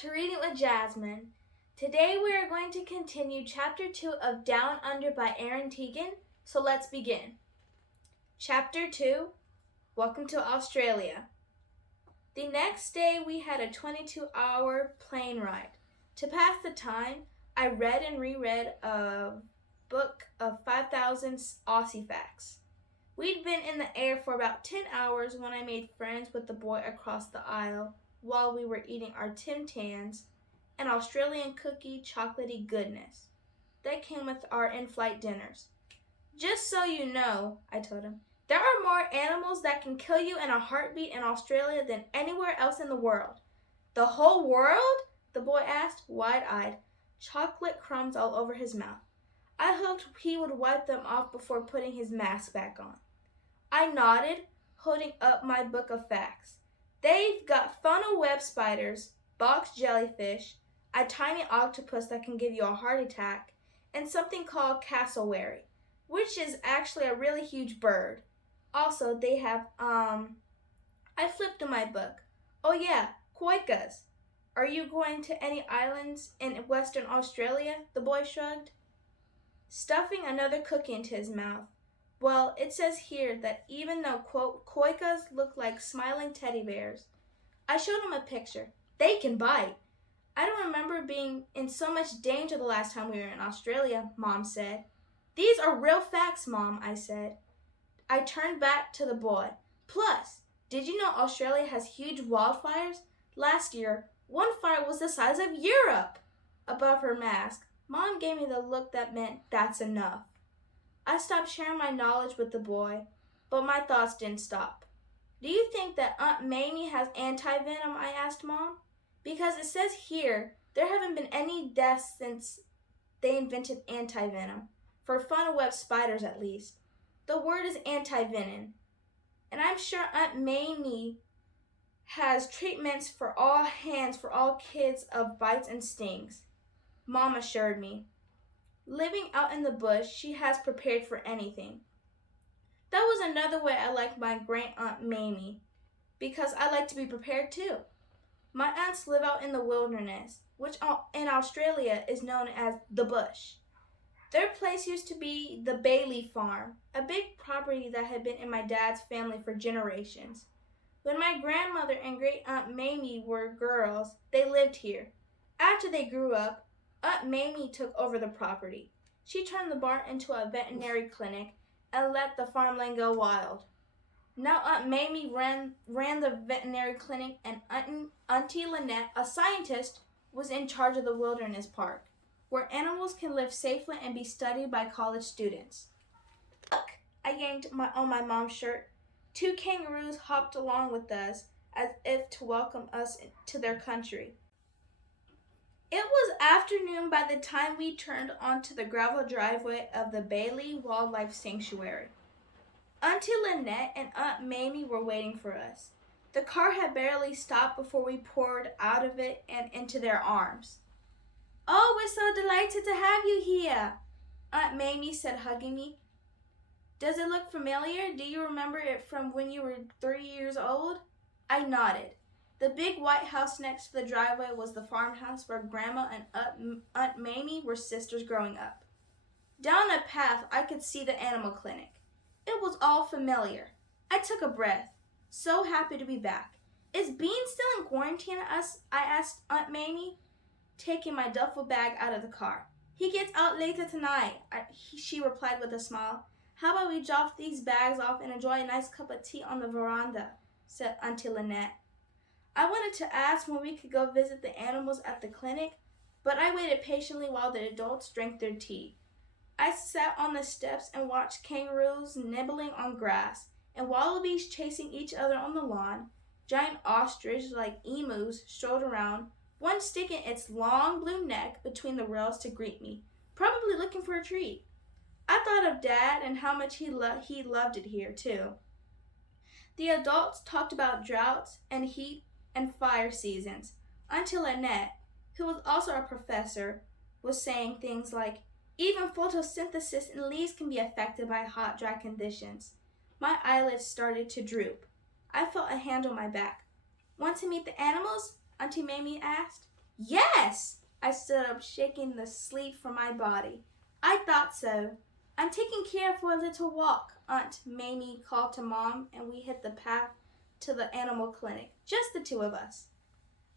to Reading with Jasmine. Today we are going to continue Chapter 2 of Down Under by Erin Teagan, so let's begin. Chapter 2, Welcome to Australia. The next day we had a 22-hour plane ride. To pass the time, I read and reread a book of 5,000 Aussie facts. We'd been in the air for about 10 hours when I made friends with the boy across the aisle while we were eating our Tim Tams, an Australian cookie chocolatey goodness that came with our in-flight dinners. Just so you know, I told him, there are more animals that can kill you in a heartbeat in Australia than anywhere else in the world. The whole world? The boy asked, wide-eyed, chocolate crumbs all over his mouth. I hoped he would wipe them off before putting his mask back on. I nodded, holding up my book of facts. They've got funnel web spiders, box jellyfish, a tiny octopus that can give you a heart attack, and something called cassowary, which is actually a really huge bird. Also, they have, I flipped to my book. Oh yeah, koikas. Are you going to any islands in Western Australia? The boy shrugged, stuffing another cookie into his mouth. Well, it says here that even though, quote, koikas look like smiling teddy bears, I showed him a picture. They can bite. I don't remember being in so much danger the last time we were in Australia, Mom said. These are real facts, Mom, I said. I turned back to the boy. Plus, did you know Australia has huge wildfires? Last year, one fire was the size of Europe. Above her mask, Mom gave me the look that meant that's enough. I stopped sharing my knowledge with the boy, but my thoughts didn't stop. Do you think that Aunt Mamie has anti-venom? I asked Mom. Because it says here there haven't been any deaths since they invented anti-venom, for funnel web spiders at least. The word is anti-venom, and I'm sure Aunt Mamie has treatments for all hands for all kids of bites and stings. Mom assured me. Living out in the bush, she has prepared for anything. That was another way I liked my great-aunt Mamie, because I like to be prepared too. My aunts live out in the wilderness, which in Australia is known as the bush. Their place used to be the Bailey farm, a big property that had been in my dad's family for generations. When my grandmother and great-aunt Mamie were girls, they lived here. After they grew up, Aunt Mamie took over the property. She turned the barn into a veterinary clinic and let the farmland go wild. Now Aunt Mamie ran the veterinary clinic, and Auntie Lynette, a scientist, was in charge of the wilderness park, where animals can live safely and be studied by college students. Look, I yanked on my mom's shirt. 2 kangaroos hopped along with us as if to welcome us to their country. It was afternoon by the time we turned onto the gravel driveway of the Bailey Wildlife Sanctuary. Auntie Lynette and Aunt Mamie were waiting for us. The car had barely stopped before we poured out of it and into their arms. Oh, we're so delighted to have you here, Aunt Mamie said, hugging me. Does it look familiar? Do you remember it from when you were 3 years old? I nodded. The big white house next to the driveway was the farmhouse where Grandma and Aunt Mamie were sisters growing up. Down a path, I could see the animal clinic. It was all familiar. I took a breath, so happy to be back. Is Bean still in quarantine I asked Aunt Mamie, taking my duffel bag out of the car. He gets out later tonight, she replied with a smile. How about we drop these bags off and enjoy a nice cup of tea on the veranda, said Auntie Lynette. I wanted to ask when we could go visit the animals at the clinic, but I waited patiently while the adults drank their tea. I sat on the steps and watched kangaroos nibbling on grass and wallabies chasing each other on the lawn. Giant ostrich like emus strolled around, one sticking its long blue neck between the rails to greet me, probably looking for a treat. I thought of Dad and how much he loved it here too. The adults talked about droughts and heat and fire seasons. Auntie Lynette, who was also a professor, was saying things like, even photosynthesis in leaves can be affected by hot, dry conditions. My eyelids started to droop. I felt a hand on my back. Want to meet the animals? Auntie Mamie asked. Yes! I stood up, shaking the sleep from my body. I thought so. I'm taking care for a little walk, Aunt Mamie called to Mom, and we hit the path to the animal clinic, just the two of us.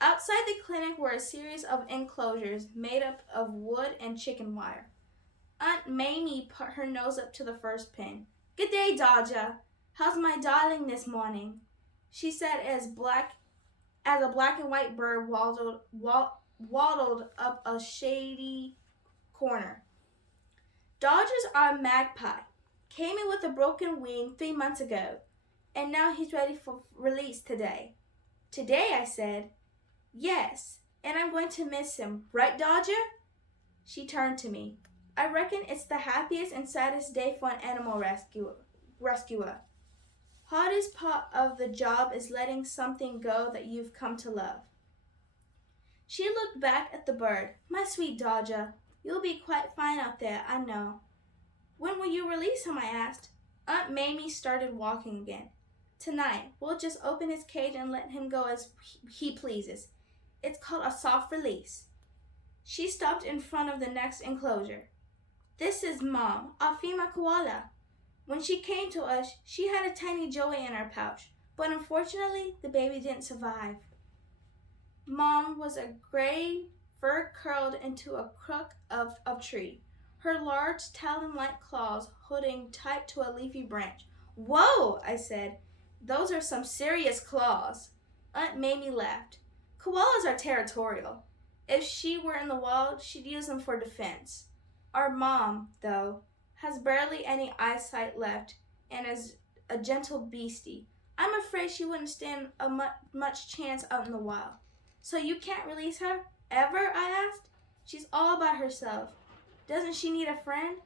Outside the clinic were a series of enclosures made up of wood and chicken wire. Aunt Mamie put her nose up to the first pen. "Good day, Dodger. How's my darling this morning?" she said as a black and white bird waddled up a shady corner. Dodgers are a magpie. Came in with a broken wing 3 months ago, and now he's ready for release today. Today, I said. Yes, and I'm going to miss him. Right, Dodger? She turned to me. I reckon it's the happiest and saddest day for an animal rescuer. Hardest part of the job is letting something go that you've come to love. She looked back at the bird. My sweet Dodger, you'll be quite fine out there, I know. When will you release him? I asked. Aunt Mamie started walking again. Tonight, we'll just open his cage and let him go as he pleases. It's called a soft release. She stopped in front of the next enclosure. This is Mom, our female koala. When she came to us, she had a tiny joey in her pouch, but unfortunately, the baby didn't survive. Mom was a gray fur curled into a crook of tree, her large talon-like claws holding tight to a leafy branch. Whoa, I said. Those are some serious claws. Aunt Mamie laughed. Koalas are territorial. If she were in the wild, she'd use them for defense. Our mom, though, has barely any eyesight left and is a gentle beastie. I'm afraid she wouldn't stand much chance out in the wild. So you can't release her? Ever? I asked. She's all by herself. Doesn't she need a friend?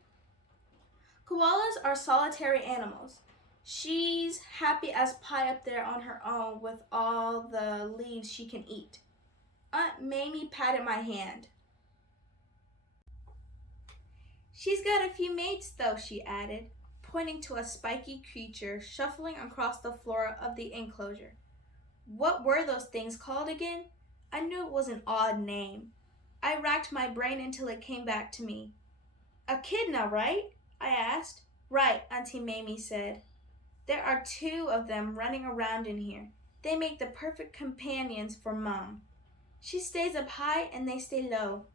Koalas are solitary animals. She's happy as pie up there on her own with all the leaves she can eat. Aunt Mamie patted my hand. She's got a few mates, though, she added, pointing to a spiky creature shuffling across the floor of the enclosure. What were those things called again? I knew it was an odd name. I racked my brain until it came back to me. Echidna, right? I asked. Right, Auntie Mamie said. There are 2 of them running around in here. They make the perfect companions for Mom. She stays up high and they stay low.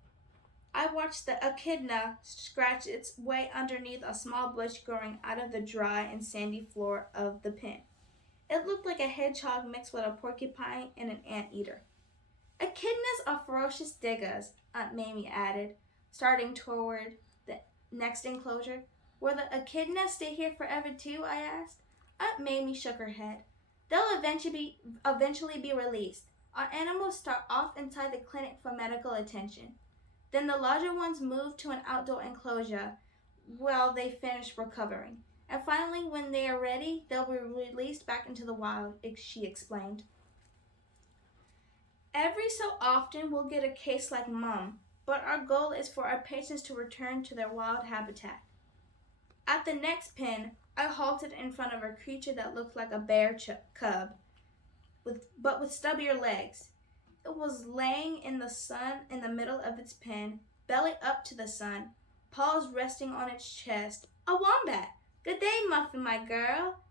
I watched the echidna scratch its way underneath a small bush growing out of the dry and sandy floor of the pen. It looked like a hedgehog mixed with a porcupine and an anteater. Echidnas are ferocious diggers, Aunt Mamie added, starting toward the next enclosure. Will the echidna stay here forever too? I asked. Aunt Mamie shook her head. They'll eventually be released. Our animals start off inside the clinic for medical attention. Then the larger ones move to an outdoor enclosure while they finish recovering. And finally, when they are ready, they'll be released back into the wild, she explained. Every so often, we'll get a case like Mom, but our goal is for our patients to return to their wild habitat. At the next pen, I halted in front of a creature that looked like a bear cub, but with stubbier legs. It was laying in the sun in the middle of its pen, belly up to the sun, paws resting on its chest. A wombat! Good day, Muffin, my girl.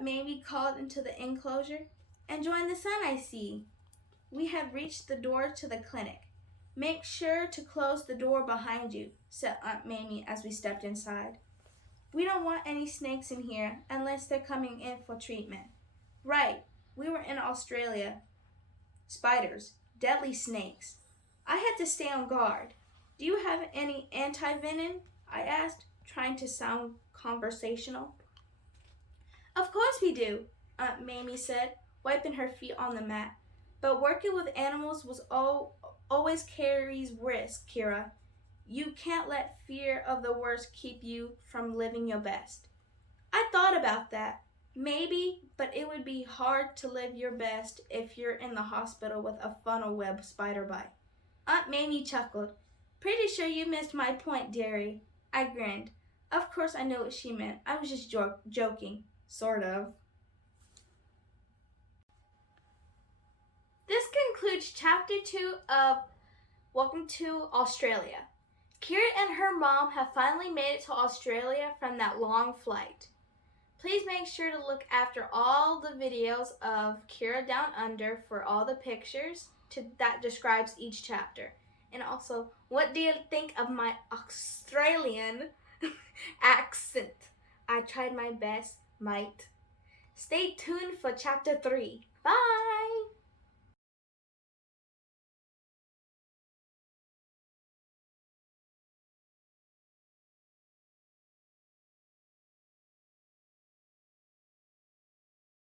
Mamie called into the enclosure. Enjoying the sun, I see. We had reached the door to the clinic. Make sure to close the door behind you, said Aunt Mamie as we stepped inside. We don't want any snakes in here unless they're coming in for treatment. Right, we were in Australia. Spiders, deadly snakes. I had to stay on guard. Do you have any anti-venom? I asked, trying to sound conversational. Of course we do, Aunt Mamie said, wiping her feet on the mat. But working with animals always carries risk, Kira. You can't let fear of the worst keep you from living your best. I thought about that. Maybe, but it would be hard to live your best if you're in the hospital with a funnel web spider bite. Aunt Mamie chuckled. Pretty sure you missed my point, dearie. I grinned. Of course I knew what she meant. I was just joking. Sort of. This concludes it's chapter 2 of Welcome to Australia. Kira and her mom have finally made it to Australia from that long flight. Please make sure to look after all the videos of Kira Down Under for all the pictures that describes each chapter. And also, what do you think of my Australian accent? I tried my best, mate. Stay tuned for chapter 3. Bye!